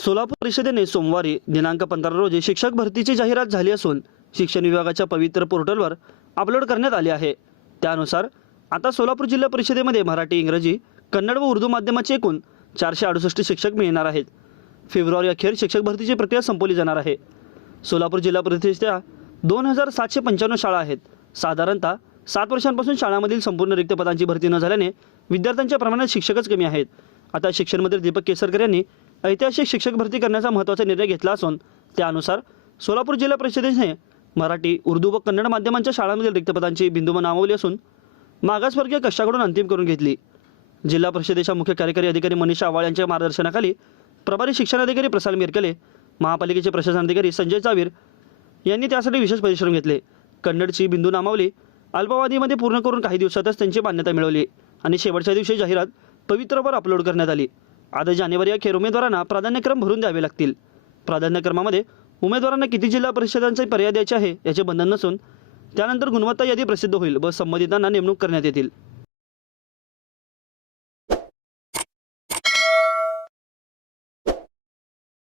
सोलापूर परिषदेने सोमवारी दिनांक 15 रोजी शिक्षक भरतीची जाहिरात झाली असून शिक्षण विभागाच्या पवित्र पोर्टलवर अपलोड करण्यात आली आहे। त्यानुसार आता सोलापूर जिल्हा परिषदेमध्ये मराठी, इंग्रजी, कन्नड व उर्दू माध्यमाचे एकूण 468 शिक्षक मिळणार आहेत। फेब्रुवारी अखेर शिक्षक भरतीची प्रक्रिया संपवली जाणार आहे। सोलापूर जिल्हा परिषदेच्या 2795 शाळा आहेत। साधारणतः 7 वर्षांपासून शाळांमधील संपूर्ण रिक्त पदांची भरती न झाल्याने विद्यार्थ्यांच्या प्रमाणात शिक्षकच कमी आहेत। आता शिक्षण मंत्री दीपक केसरकर यांनी ऐतिहासिक शिक्षक भरती करण्याचा महत्त्वाचा निर्णय घेतला असून त्यानुसार सोलापूर जिल्हा परिषदेने मराठी, उर्दू व कन्नड माध्यमांच्या शाळांमधील रिक्त पदांची बिंदुमान नामावली असून मागासवर्गीय कक्षाकडून अंतिम करून घेतली। जिल्हा परिषदेच्या मुख्य कार्यकारी अधिकारी मनीषा आवाळ यांच्या मार्गदर्शनाखाली प्रभारी शिक्षणाधिकारी प्रसाद मिरकले, महापालिकेचे प्रशासनाधिकारी संजय चावीर यांनी त्यासाठी विशेष परिश्रम घेतले। कन्नडची बिंदू नामावली अल्पावधीमध्ये पूर्ण करून काही दिवसातच त्यांची मान्यता मिळवली आणि शेवटच्या दिवशी जाहिरात पवित्रवर अपलोड करण्यात आली। आता जानेवारी अखेर उमेदवारांना प्राधान्यक्रम भरून द्यावे लागतील। प्राधान्यक्रमामध्ये उमेदवारांना किती जिल्हा परिषदांचे पर्याय द्यायचे आहे याचे बंधन नसून त्यानंतर गुणवत्ता यादी प्रसिद्ध होईल व संबंधितांना नेमणूक करण्यात येतील।